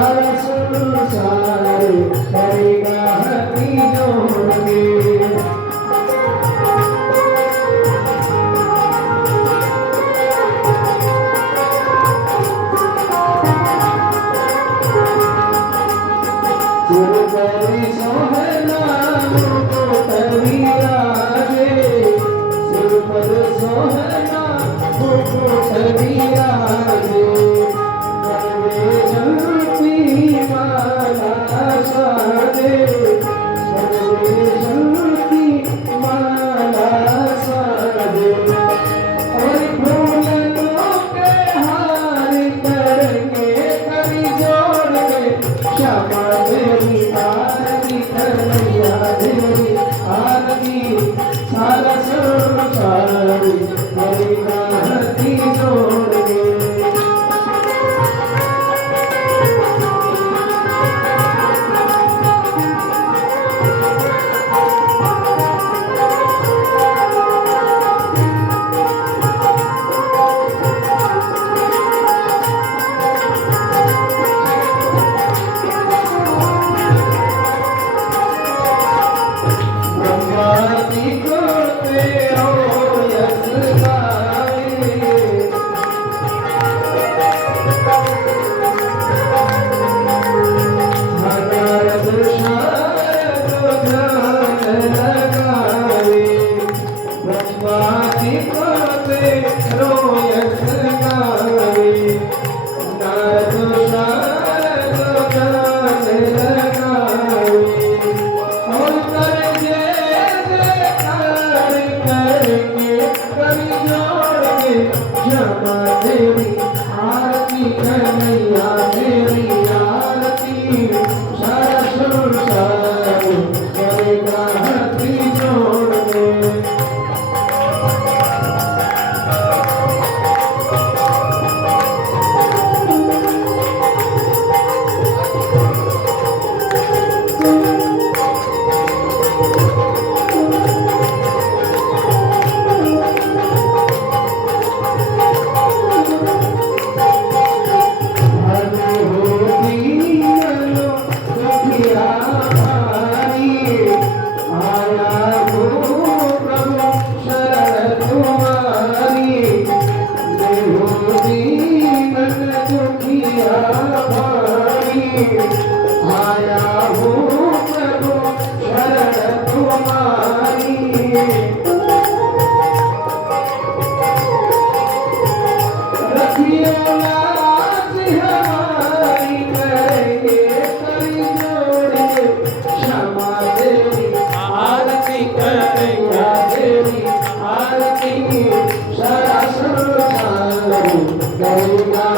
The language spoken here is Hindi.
संसार करेगा हथी जोड़ के सुरपरि सोहना मुझको तभी राजे सुरपर सोहना मुझको तभी राजे सर्वे शक्ति माला साजे सर्वे शक्ति माला साजे और फूलों के हार करके कभी जोड़ के क्षमा देवी आरती करैया देवी आरती सारा संसार करेगा हथी जोड़ के ब्रह्मादि करते हो यश गाए हरद शारद ध्यान लगाए ब्रह्मादि करते हो यश गाए नारद शारद ध्यान लगाए और करके कभी जोड़ के क्षमा देवी आरती कन्हैया देवी आरती सारा संसार करेगा हथी जोड़ के आया हूँ प्रभु शरण तुम्हारी रखियो लाज हमारी करेंगे कभी जोड़ के क्षमा देवी आरती कन्हैया देवी आरती सारा संसार करेगा